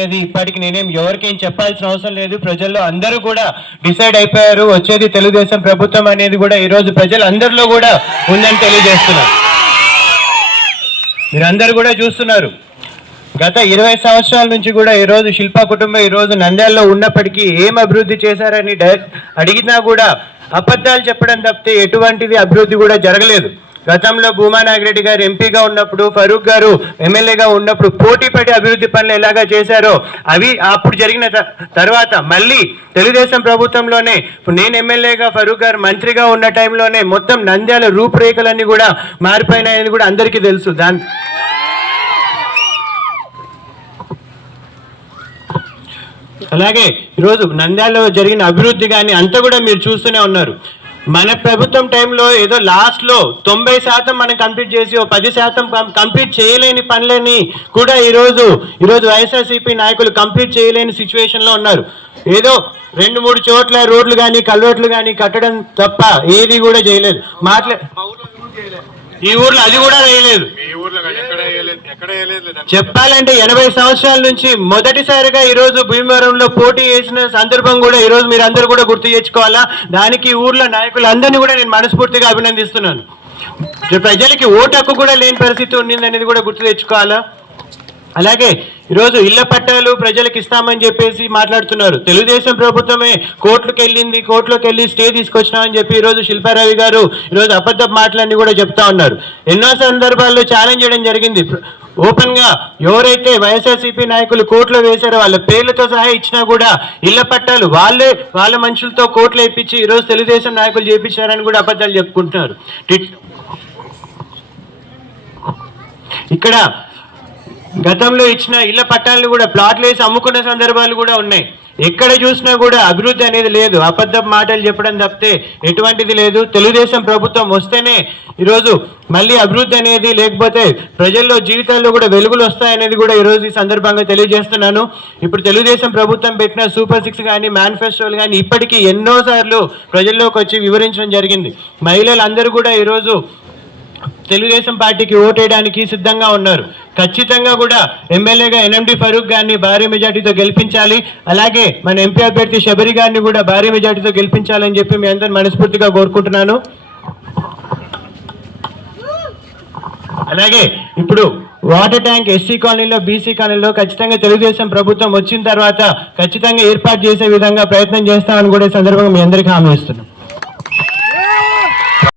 అనేది ఇప్పటికి నేనేం ఎవరికేం చెప్పాల్సిన అవసరం లేదు. ప్రజల్లో అందరూ కూడా డిసైడ్ అయిపోయారు. వచ్చేది తెలుగుదేశం ప్రభుత్వం అనేది కూడా ఈరోజు ప్రజలు అందరిలో కూడా ఉందని తెలియజేస్తున్నారు. మీరందరూ కూడా చూస్తున్నారు. గత ఇరవై సంవత్సరాల నుంచి కూడా ఈరోజు శిల్ప శిల్పా కుటుంబం ఈరోజు నంద్యాలలో ఉన్నప్పటికీ ఏం అభివృద్ధి చేశారని డైరెక్ట్ అడిగినా కూడా అబద్ధాలు చెప్పడం తప్పితే ఎటువంటిది అభివృద్ధి కూడా జరగలేదు. గతంలో భూమా నాగిరెడ్డి గారు ఎంపీగా ఉన్నప్పుడు ఫరూక్ గారు ఎమ్మెల్యేగా ఉన్నప్పుడు పోటీ పడి అభివృద్ధి పనులు ఎలాగా చేశారో అవి అప్పుడు జరిగిన త- తర్వాత మళ్ళీ తెలుగుదేశం ప్రభుత్వంలోనే నేను ఎమ్మెల్యేగా ఫరూక్ గారు మంత్రిగా ఉన్న టైంలోనే మొత్తం నంద్యాల రూపురేఖలన్నీ కూడా మారిపోయినాయని కూడా అందరికీ తెలుసు. దాని అలాగే ఈరోజు నంద్యాలలో జరిగిన అభివృద్ధి కానీ అంతా కూడా మీరు చూస్తూనే ఉన్నారు. మన ప్రభుత్వం టైంలో ఏదో లాస్ట్లో తొంభై శాతం మనం కంప్లీట్ చేసి ఓ పది శాతం కంప్లీట్ చేయలేని పనులని కూడా ఈరోజు ఈరోజు వైఎస్ఆర్సీపీ నాయకులు కంప్లీట్ చేయలేని సిచ్యువేషన్లో ఉన్నారు. ఏదో రెండు మూడు చోట్ల రోడ్లు కానీ కల్వర్ట్లు కానీ కట్టడం తప్ప ఏది కూడా చేయలేదు. మాట్లా ఈ ఊర్లో అది కూడా వేయలేదు చెప్పాలంటే ఎనభై సంవత్సరాల నుంచి మొదటిసారిగా ఈ రోజు భీమవరంలో పోటీ చేసిన సందర్భం కూడా ఈ రోజు మీరు అందరూ కూడా గుర్తు తెచ్చుకోవాలా దానికి ఊర్లో నాయకులందరినీ కూడా నేను మనస్ఫూర్తిగా అభినందిస్తున్నాను. ప్రజలకి ఓటు హక్కు కూడా లేని పరిస్థితి ఉండింది అనేది కూడా గుర్తు తెచ్చుకోవాలా? అలాగే ఈరోజు ఇళ్ళ పట్టాలు ప్రజలకు ఇస్తామని చెప్పేసి మాట్లాడుతున్నారు. తెలుగుదేశం ప్రభుత్వమే కోర్టులకు వెళ్ళింది కోర్టులోకి వెళ్ళి స్టే తీసుకొచ్చినామని చెప్పి ఈరోజు శిల్పారావి గారు ఈరోజు అబద్ధ మాటలన్నీ కూడా చెప్తా ఉన్నారు. ఎన్నో సందర్భాల్లో ఛాలెంజ్ చేయడం జరిగింది. ఓపెన్గా ఎవరైతే వైఎస్ఆర్సీపీ నాయకులు కోర్టులో వేశారో వాళ్ళ పేర్లతో సహా ఇచ్చినా కూడా ఇళ్ళ పట్టాలు వాళ్ళే వాళ్ళ మనుషులతో కోర్టులు వేయించి ఈరోజు తెలుగుదేశం నాయకులు చేపించారని కూడా అబద్ధాలు చెప్పుకుంటున్నారు. టిట్- ఇక్కడ గతంలో ఇచ్చిన ఇళ్ళ పట్టాలను కూడా ప్లాట్లు వేసి అమ్ముకున్న సందర్భాలు కూడా ఉన్నాయి. ఎక్కడ చూసినా కూడా అభివృద్ధి అనేది లేదు. అబద్ధ మాటలు చెప్పడం తప్పితే ఎటువంటిది లేదు. తెలుగుదేశం ప్రభుత్వం వస్తేనే ఈరోజు మళ్ళీ అభివృద్ధి అనేది లేకపోతే ప్రజల్లో జీవితాల్లో కూడా వెలుగులు వస్తాయనేది కూడా ఈరోజు ఈ సందర్భంగా తెలియజేస్తున్నాను. ఇప్పుడు తెలుగుదేశం ప్రభుత్వం పెట్టిన సూపర్ సిక్స్ కానీ మేనిఫెస్టోలు కానీ ఇప్పటికీ ఎన్నోసార్లు ప్రజల్లోకి వచ్చి వివరించడం జరిగింది. మహిళలందరూ కూడా ఈరోజు తెలుగుదేశం పార్టీకి ఓటేయడానికి సిద్ధంగా ఉన్నారు. ఖచ్చితంగా కూడా ఎమ్మెల్యేగా ఎన్ఎండి ఫరూక్ గారిని భారీ మెజార్టీతో గెలిపించాలి. అలాగే మన ఎంపీ అభ్యర్థి శబరి గారిని కూడా భారీ మెజార్టీతో గెలిపించాలని చెప్పి మీ అందరిని మనస్ఫూర్తిగా కోరుకుంటున్నాను. అలాగే ఇప్పుడు వాటర్ ట్యాంక్ ఎస్సీ కాలనీలో బీసీ కాలనీలో ఖచ్చితంగా తెలుగుదేశం ప్రభుత్వం వచ్చిన తర్వాత ఖచ్చితంగా ఏర్పాటు చేసే విధంగా ప్రయత్నం చేస్తామని కూడా ఈ సందర్భంగా మీ అందరికీ హామీ ఇస్తున్నాం.